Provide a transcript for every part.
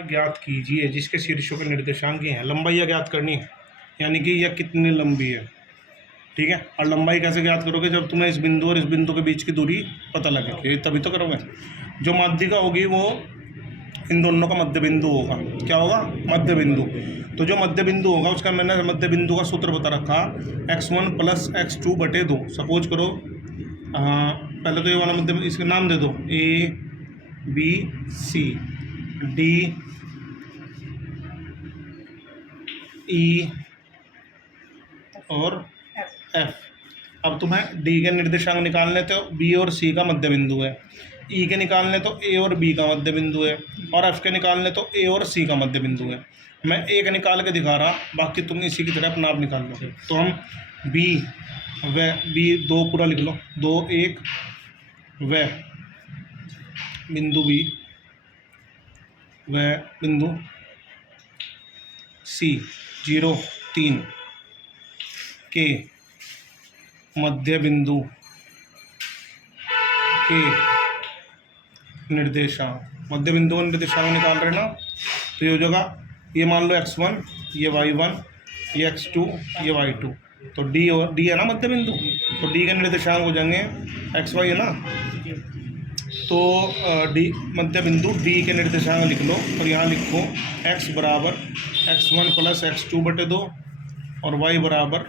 ज्ञात कीजिए जिसके शीर्षों के निर्देशांक ये हैं। लंबाई ज्ञात करनी है, यानी कि यह कितनी लंबी है। ठीक है। और लंबाई कैसे ज्ञात करोगे? जब तुम्हें इस बिंदु और इस बिंदु के बीच की दूरी पता लगे, तभी तो करोगे। जो माध्यिका होगी वो इन दोनों का मध्य बिंदु होगा। क्या होगा? मध्य बिंदु। तो जो मध्य बिंदु होगा उसका मैंने मध्य बिंदु का सूत्र बता रखा, x1 + x2/2। सपोज करो पहले तो ये वाला मध्य, इसका नाम दे दो A B C D E और F। अब तुम्हें D के निर्देशांक निकालने तो B और C का मध्य बिंदु है, E के निकालने तो A और B का मध्य बिंदु है, और F के निकालने तो A और C का मध्य बिंदु है। मैं एक निकाल के दिखा रहा, बाकी तुम इसी की तरह अपना आप निकाल लोगे। तो हम B2 पूरा लिख लो, 2 1 व बिंदु B व बिंदु C 0 3 के मध्य बिंदु के निर्देशांक, मध्य बिंदु का निर्देशांक निकाल रहे ना। तो ये हो जाएगा, ये मान लो x1, ये y1, ये x2, ये y2। तो D है ना मध्य बिंदु, तो D के निर्देशांक हो जाएंगे x y है ना। तो D मध्य बिंदु D के निर्देशांक लिख लो, और यहाँ लिखो x बराबर x1 + x2/2 और y बराबर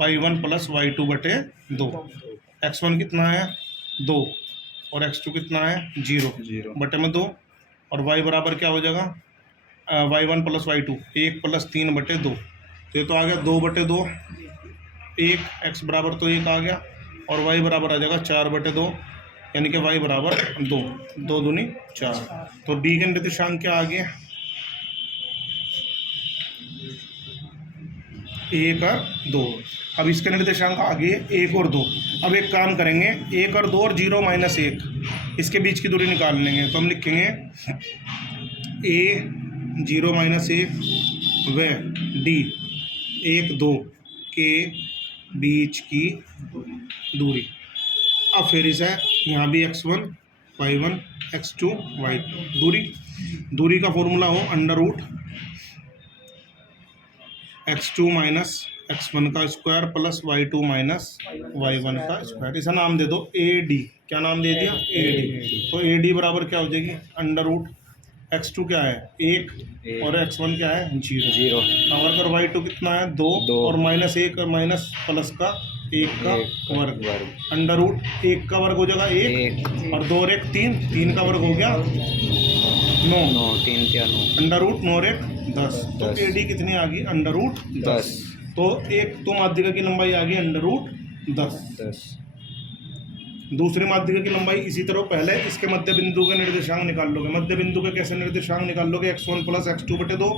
y1 + y2/2। x1 कितना है? 2, और x2 कितना है? 0 बटे में 2, और y बराबर क्या हो जाएगा? y1 + y2 1 + 3/2। तो ये तो आ गया 2/2, 1 x बराबर तो 1 आ गया, और y बराबर आ जाएगा 4/2, यानी कि y बराबर 2, 2 दूनी 4। तो D के निर्देशांक क्या आ गया? 1 और 2। अब इसके निर्देशांक आ गए 1 और 2। अब एक काम करेंगे, 1 और 2 और 0 - 1 इसके बीच की दूरी निकाल लेंगे। तो हम लिखेंगे A 0 - 1 व D 1 2 के बीच की दूरी। अब फिर इसे यहाँ भी x1 y1 x2 y2 दूरी का फॉर्मूला हो √ x2 - x1 का स्क्वायर प्लस y2 - y1 का स्क्वायर। इसका नाम दे दो AD। क्या नाम दे दिया? AD। तो AD बराबर क्या हो जाएगी? √ x2 क्या है? 1 और x1 क्या है? 0। और y2 कितना है? 2 और -1 और माइनस प्लस का 1 का वर्ग। √ 1 का वर्ग हो जाएगा 1, और 2 और 1 3 का वर्ग हो गया 9, 3 क्या 9, √ 9 और 1 10। तो AD कितनी आ गई? √ 10। तो एक तो माध्यिका की लंबाई आ गई √ 10। दूसरी माध्यिका की लंबाई इसी तरह पहले इसके मध्य बिंदु के निर्देशांक निकाल लोगे। मध्य बिंदु के कैसे निर्देशांक निकाल लोगे? x1 + x2/2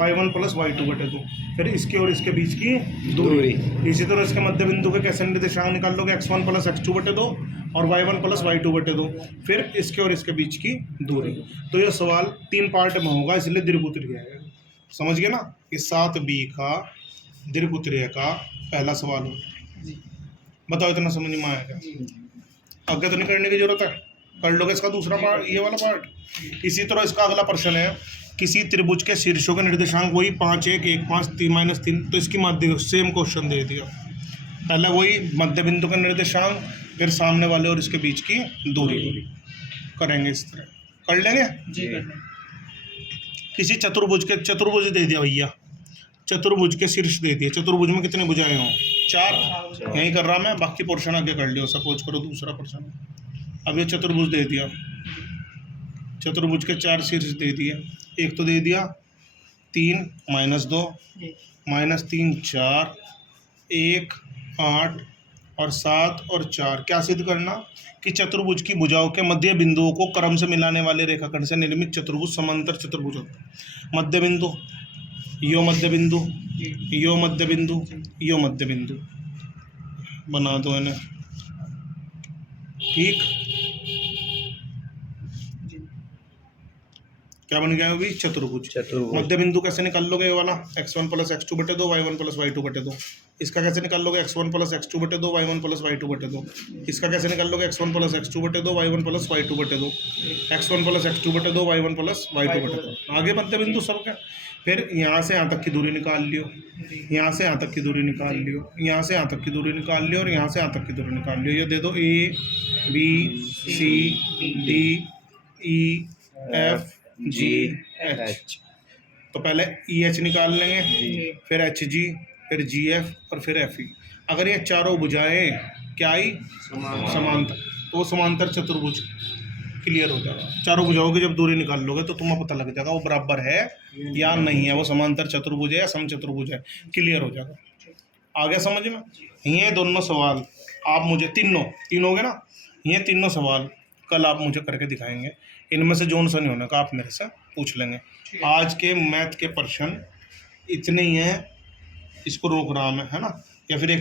y1 + y2/2, फिर इसके और इसके बीच की दूरी। इसी तरह इसके मध्य बिंदु के कैसे निर्देशांक निकाल लोगे? x1 + x2/2 और y1 + y2/2, फिर इसके और इसके बीच की दूरी। तो यह सवाल 3 पार्ट में होगा, इसलिए दीर्घवृत्त है। समझ गए ना? ये 7B का दीर्घवृत्त का पहला सवाल हो। बताओ इतना समझ में आएगा? आगे तो नहीं करने की जरूरत है, कर लोगे इसका दूसरा पार्ट, ये वाला पार्ट। इसी तरह इसका अगला प्रश्न है, किसी त्रिभुज के शीर्षों के निर्देशांक वही 5 1 1 5 3 - 3। तो इसकी माध्यिका सेम क्वेश्चन दे दिया। पहले वही मध्य बिंदु का निर्देशांक, फिर सामने वाले और इसके बीच की दूरी करेंगे। इस तरह कर लेंगे जी। किसी चतुर्भुज दे दिया भैया, चतुर्भुज के शीर्ष दे दिए। चतुर्भुज में कितने भुजाएं हों? 4। यही कर रहा मैं, बाकी पोर्शन आगे कर लियो। सपोज करो दूसरा पोर्शन। अब ये चतुर्भुज दे दिया, चतुर्भुज के 4 शीर्ष दे दिए। एक तो दे दिया 3 - 2 -3 4 1 8 और 7 और 4। क्या सिद्ध करना? कि चतुर्भुज की भुजाओं के मध्य बिंदुओं को क्रम से मिलाने वाले रेखाखंड से निर्मित चतुर्भुज समांतर चतुर्भुज होता है। मध्य बिंदु, यो मध्य बिंदु, यो मध्य बिंदु, यो मध्य बिंदु बना दो इन्हें। ठीक, क्या बन गया अभी? चतुर्भुज। चतुर्भुज। मध्य बिंदु कैसे निकाल लोगे? ये वाला x1 प्लस x2 बटे 2 y1 प्लस y2 बटे 2। इसका कैसे निकाल लोगे? x1 प्लस x2 बटे 2 y1 प्लस y2 बटे 2। इसका कैसे निकाल लोगे? x1 प्लस x2 बटे 2 y1 प्लस y2 बटे 2। x1 प्लस x2 बटे 2 y1 प्लस y2 बटे 2। आगे मध्य बिंदु सबका। फिर यहाँ से यहाँ तक की दूरी निकाल लियो, यहाँ से यहाँ तक की दूरी निकाल लियो, यहाँ से यहाँ तक की दूरी निकाल लियो और यहाँ से यहाँ तक की दूरी निकाल लियो। ये दे दो A B C D E F G H। तो पहले EH निकाल लेंगे, फिर HG, फिर GF और फिर FE। अगर ये चारों भुजाएं क्या आई? समांतर, तो वो समांतर चतुर्भुज क्लियर हो जाएगा। चारों भुजाओं की जब दूरी निकाल लोगे तो तुम्हें पता लग जाएगा वो बराबर है या नहीं है, वो समांतर चतुर्भुज है या समचतुर्भुज है, क्लियर हो जाएगा। आ गया समझ में? ये दोनों सवाल आप मुझे तीन हो गए ना, ये तीनों सवाल कल आप मुझे करके दिखाएंगे। इनमें से जोन सा नहीं होने का, आप मेरे से पूछ लेंगे। आज के मैथ के प्रश्न इतने ही हैं, इसको रोक रहा मैं, है ना? या फिर एक